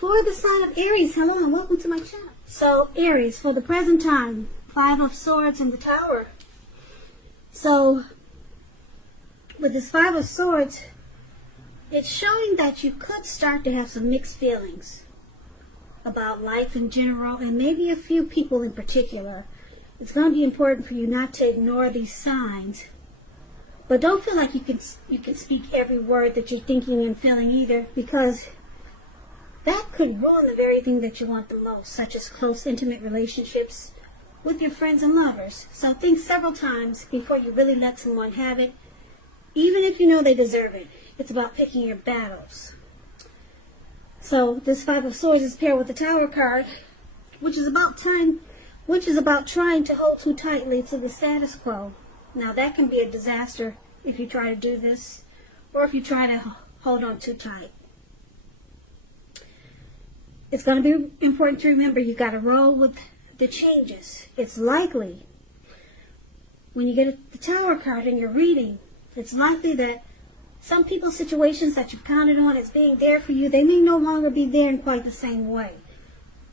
For the sign of Aries, hello and welcome to my channel. So Aries, for the present time, 5 of Swords in the Tower. So with this 5 of Swords, it's showing that you could start to have some mixed feelings about life in general and maybe a few people in particular. It's going to be important for you not to ignore these signs. But don't feel like you can speak every word that you're thinking and feeling either, because that could ruin the very thing that you want the most, such as close, intimate relationships with your friends and lovers. So think several times before you really let someone have it, even if you know they deserve it. It's about picking your battles. So this 5 of Swords is paired with the Tower card, which is about trying to hold too tightly to the status quo. Now that can be a disaster if you try to do this, or if you try to hold on too tight. It's going to be important to remember you got to roll with the changes. It's likely, when you get the Tower card in your reading, it's likely that some people's situations that you've counted on as being there for you, they may no longer be there in quite the same way.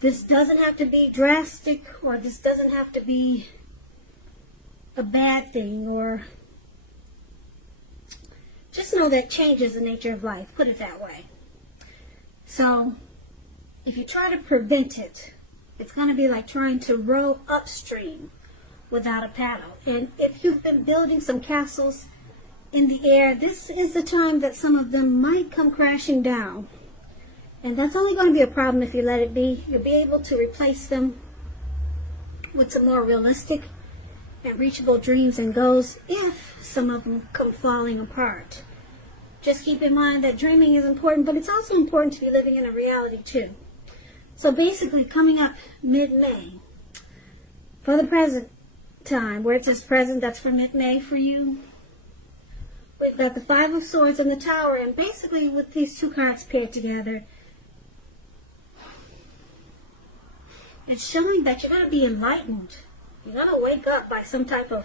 This doesn't have to be drastic, or this doesn't have to be a bad thing, or just know that change is the nature of life, put it that way. So if you try to prevent it, it's going to be like trying to row upstream without a paddle. And if you've been building some castles in the air, this is the time that some of them might come crashing down. And that's only going to be a problem if you let it be. You'll be able to replace them with some more realistic and reachable dreams and goals if some of them come falling apart. Just keep in mind that dreaming is important, but it's also important to be living in a reality too. So basically, coming up mid-May, for the present time, where it says present, that's for mid-May for you. We've got the 5 of Swords in the Tower, and basically with these 2 cards paired together, it's showing that you're going to be enlightened. You're going to wake up by some type of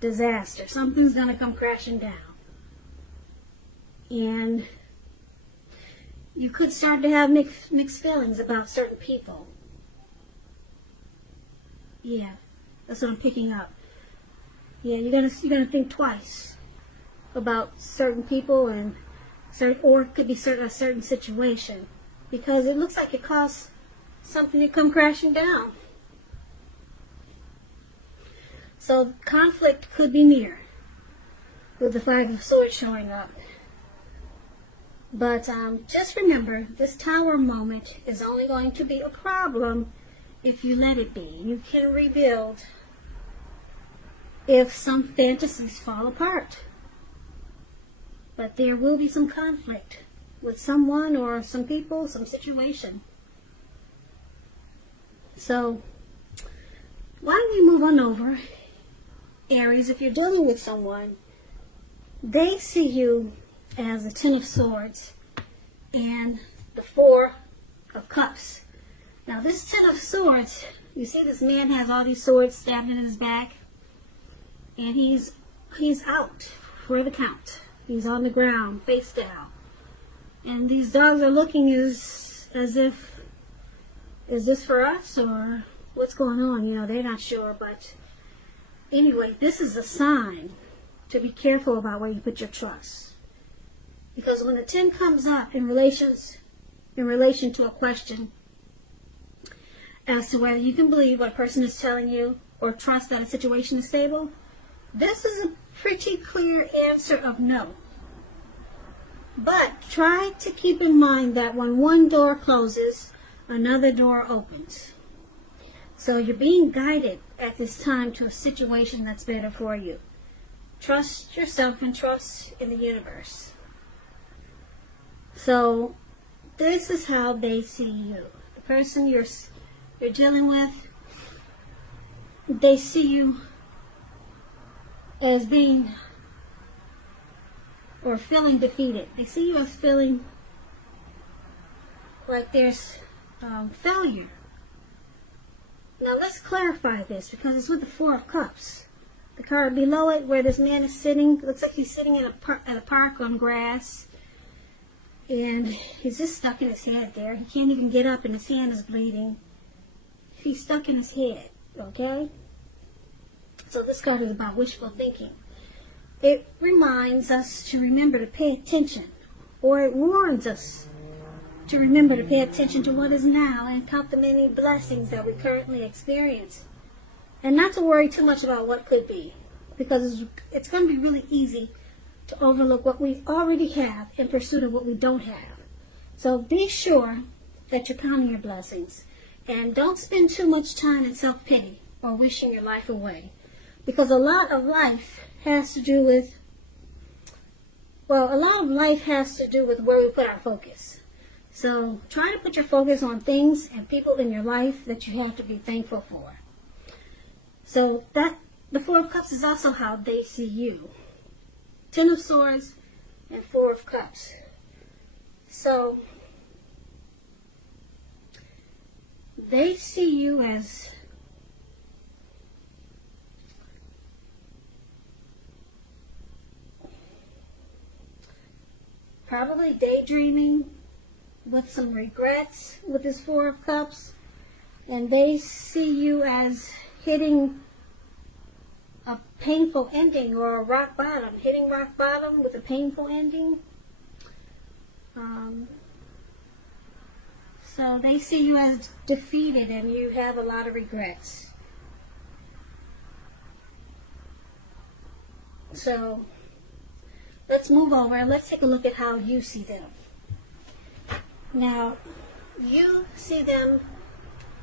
disaster. Something's going to come crashing down. And you could start to have mixed feelings about certain people. Yeah, that's what I'm picking up. Yeah, you're gonna think twice about certain people and or it could be a certain situation, because it looks like it caused something to come crashing down. So conflict could be near with the 5 of Swords showing up. But just remember, this Tower moment is only going to be a problem if you let it be. You can rebuild if some fantasies fall apart. But there will be some conflict with someone or some people, some situation. So why don't we move on over? Aries, if you're dealing with someone, they see you as the 10 of Swords and the 4 of Cups. Now this 10 of Swords, you see this man has all these swords stabbed in his back, and he's out for the count. He's on the ground, face down. And these dogs are looking as if, is this for us or what's going on? You know, they're not sure, but anyway, this is a sign to be careful about where you put your trust. Because when the 10 comes up in relation to a question as to whether you can believe what a person is telling you or trust that a situation is stable, this is a pretty clear answer of no. But try to keep in mind that when one door closes, another door opens. So you're being guided at this time to a situation that's better for you. Trust yourself and trust in the universe. So this is how they see you. The person you're dealing with, they see you as being or feeling defeated. They see you as feeling like there's failure. Now let's clarify this, because it's with the 4 of Cups. The card below it, where this man is sitting, looks like he's sitting at a park on grass. And he's just stuck in his head there. He can't even get up and his hand is bleeding. He's stuck in his head, okay? So this card is about wishful thinking. It reminds us to remember to pay attention, or it warns us to remember to pay attention to what is now and count the many blessings that we currently experience. And not to worry too much about what could be, because it's going to be really easy to overlook what we already have in pursuit of what we don't have. So be sure that you're counting your blessings. And don't spend too much time in self-pity or wishing your life away. Because a lot of life has to do with where we put our focus. So try to put your focus on things and people in your life that you have to be thankful for. So that the Four of Cups is also how they see you. Ten of Swords and Four of Cups. So they see you as probably daydreaming with some regrets with this Four of Cups. And they see you as hitting a painful ending or a rock bottom. Hitting rock bottom with a painful ending. So they see you as defeated and you have a lot of regrets. So let's move over and let's take a look at how you see them. Now, you see them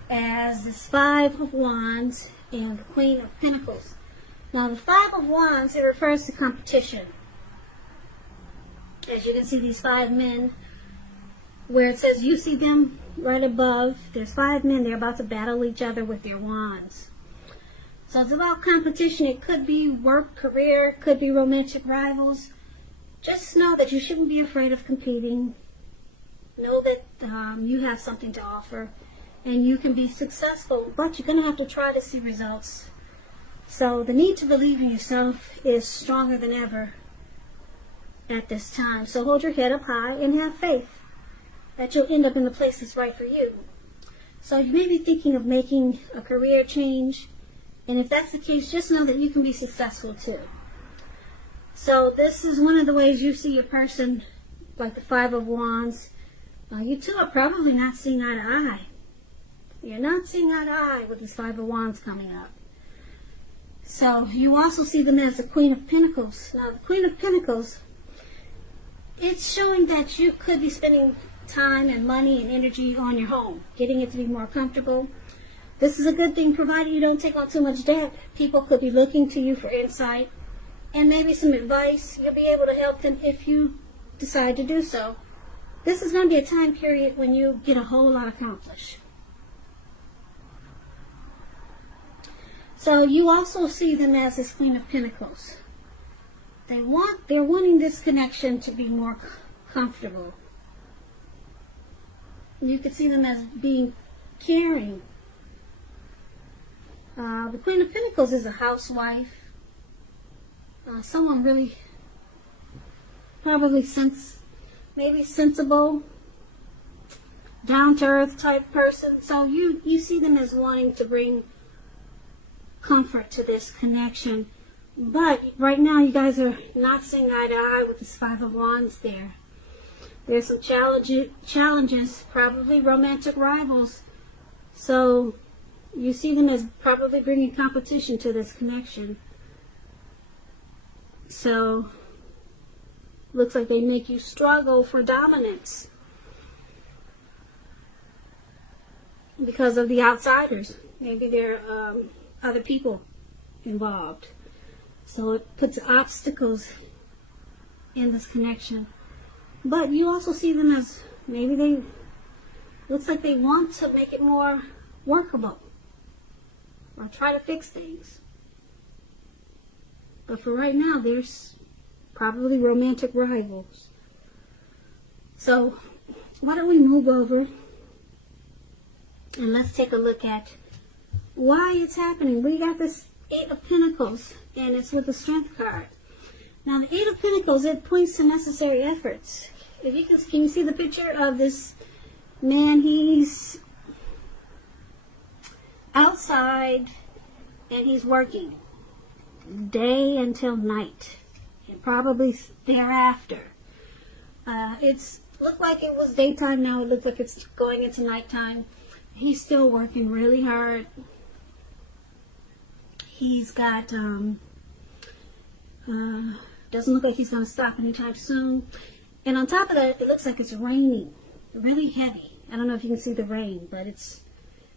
as this Five of Wands and the Queen of Pentacles. Now, the Five of Wands, it refers to competition. As you can see, these five men, where it says you see them right above, there's five men, they're about to battle each other with their wands. So it's about competition. It could be work, career, it could be romantic rivals. Just know that you shouldn't be afraid of competing. Know that you have something to offer and you can be successful, but you're going to have to try to see results. So the need to believe in yourself is stronger than ever at this time. So hold your head up high and have faith that you'll end up in the place that's right for you. So you may be thinking of making a career change, and if that's the case, just know that you can be successful too. So this is one of the ways you see a person like the Five of Wands. You two are probably not seeing eye to eye. You're not seeing eye to eye with this Five of Wands coming up. So you also see them as the Queen of Pentacles. Now the Queen of Pentacles, it's showing that you could be spending time and money and energy on your home, getting it to be more comfortable. This is a good thing provided you don't take on too much debt. People could be looking to you for insight and maybe some advice. You'll be able to help them if you decide to do so. This is going to be a time period when you get a whole lot accomplished. So you also see them as this Queen of Pentacles. They're wanting this connection to be more comfortable. You could see them as being caring. The Queen of Pentacles is a housewife. Someone really, probably maybe sensible, down-to-earth type person. So you see them as wanting to bring comfort to this connection. But right now you guys are not seeing eye to eye with this Five of Wands there. There's some challenges, probably romantic rivals. So you see them as probably bringing competition to this connection. So looks like they make you struggle for dominance because of the outsiders. Maybe there are other people involved. So it puts obstacles in this connection. But you also see them as maybe looks like they want to make it more workable or try to fix things. But for right now, there's probably romantic rivals. So why don't we move over and let's take a look at why it's happening. We got this Eight of Pentacles, and it's with the Strength card. Now, the Eight of Pentacles, it points to necessary efforts. if you can you see the picture of this man? He's outside and he's working day until night, and probably thereafter. It's looked like it was daytime. Now it looks like it's going into nighttime. He's still working really hard. He's got doesn't look like he's going to stop anytime soon. And on top of that, it looks like it's raining really heavy. I don't know if you can see the rain, but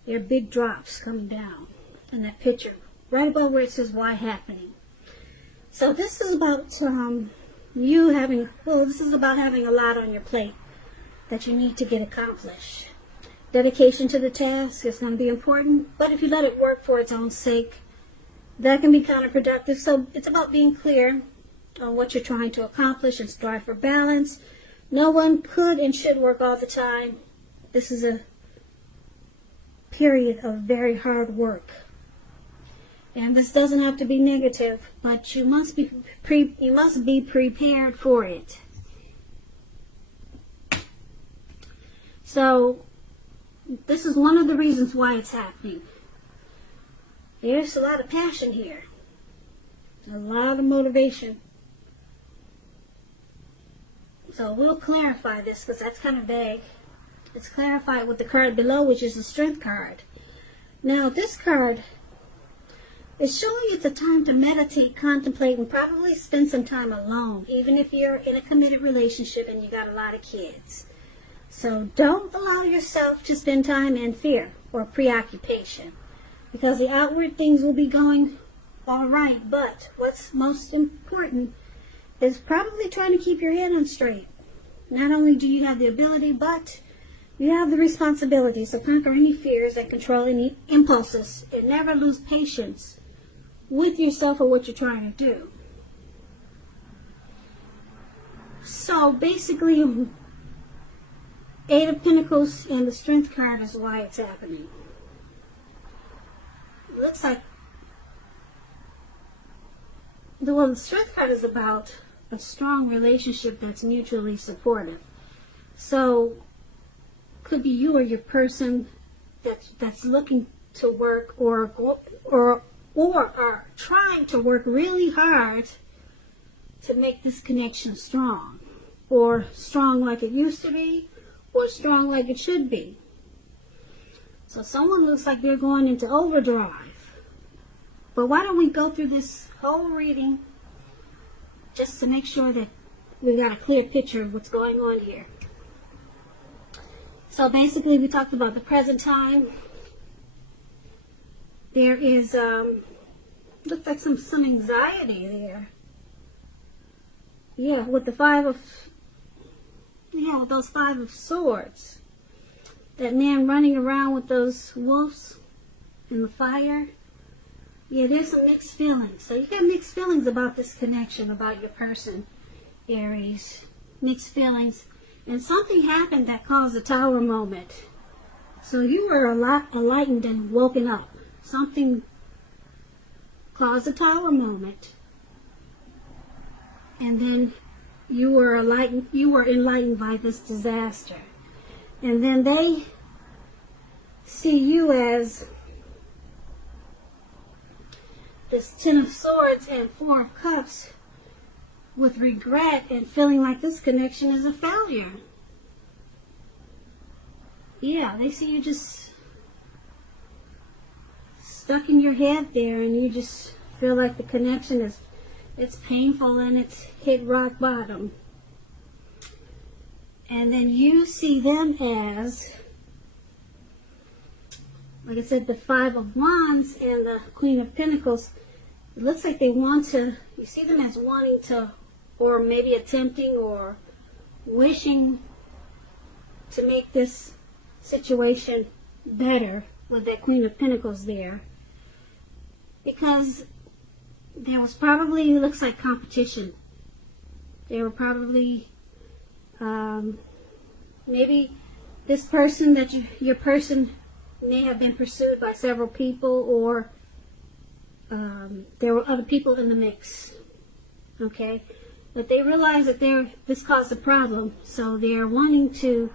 there are big drops coming down in that picture, right above where it says "why happening." So this is about this is about having a lot on your plate that you need to get accomplished. Dedication to the task is going to be important, but if you let it work for its own sake, that can be counterproductive. So it's about being clear on what you're trying to accomplish and strive for balance. No one could and should work all the time. This is a period of very hard work. And this doesn't have to be negative, but you must be prepared for it. So this is one of the reasons why it's happening. There's a lot of passion here, a lot of motivation. So we'll clarify this because that's kind of vague. It's clarified with the card below, which is the Strength card. Now this card is showing it's a time to meditate, contemplate, and probably spend some time alone, even if you're in a committed relationship and you got a lot of kids. So don't allow yourself to spend time in fear or preoccupation, because the outward things will be going all right, but what's most important is probably trying to keep your head on straight. Not only do you have the ability, but you have the responsibility. So conquer any fears and control any impulses, and never lose patience with yourself or what you're trying to do. So basically, Eight of Pentacles and the Strength card is why it's happening. It looks like the Strength card is about a strong relationship that's mutually supportive. So could be you or your person that's looking to work or are trying to work really hard to make this connection strong, or strong like it used to be, or strong like it should be. So someone looks like they're going into overdrive. But why don't we go through this whole reading just to make sure that we got a clear picture of what's going on here. So basically we talked about the present time. There is looks like some anxiety there. Yeah, with the with those Five of Swords. That man running around with those wolves in the fire. Yeah, there's some mixed feelings. So you got mixed feelings about this connection, about your person, Aries. Mixed feelings. And something happened that caused a tower moment. So you were a lot enlightened and woken up. Something caused a tower moment. And then you were enlightened by this disaster. And then they see you as this Ten of Swords and Four of Cups with regret and feeling like this connection is a failure. Yeah, they see you just stuck in your head there, and you just feel like the connection it's painful and it's hit rock bottom. And then you see them as, like I said, the Five of Wands and the Queen of Pentacles. It looks like they want to, you see them as wanting to, or maybe attempting or wishing to make this situation better with that Queen of Pentacles there. Because there was probably, it looks like, competition. There were probably, maybe this person your person may have been pursued by several people, or there were other people in the mix. Okay? But they realize that this caused a problem, so they're wanting to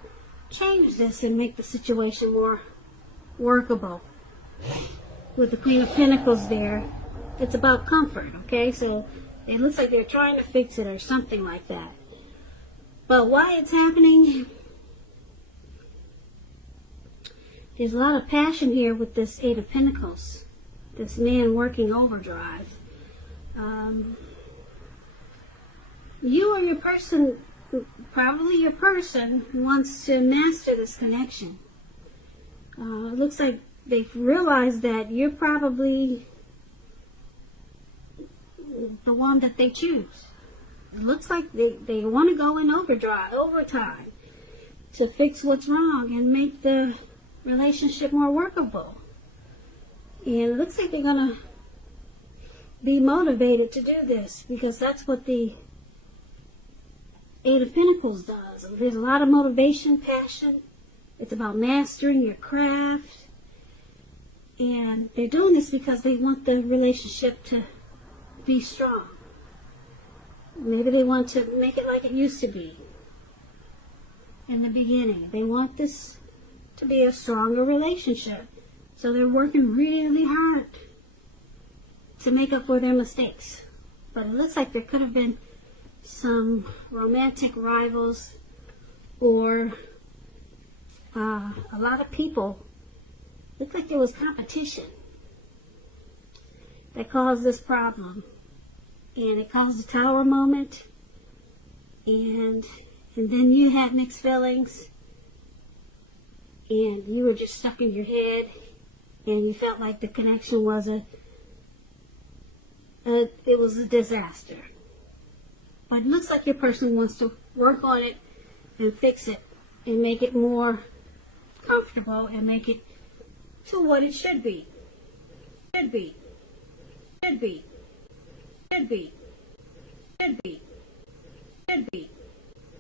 change this and make the situation more workable. With the Queen of Pentacles there, it's about comfort, okay? So it looks like they're trying to fix it or something like that. But why it's happening, there's a lot of passion here with this Eight of Pentacles. This man working overdrive. You or your person, probably your person, wants to master this connection. It looks like they've realized that you're probably the one that they choose. It looks like they want to go in overtime to fix what's wrong and make the relationship more workable. And it looks like they're going to be motivated to do this, because that's what the Eight of Pentacles does. There's a lot of motivation, passion. It's about mastering your craft. And they're doing this because they want the relationship to be strong. Maybe they want to make it like it used to be in the beginning. They want this to be a stronger relationship. So they're working really hard to make up for their mistakes. But it looks like there could have been some romantic rivals, or a lot of people. Looked like there was competition that caused this problem, and it caused a tower moment, and then you had mixed feelings, and you were just stuck in your head, and you felt like the connection was it was a disaster. But it looks like your person wants to work on it and fix it and make it more comfortable and make it to what it should be. Should be. Should be. Should be. Should be.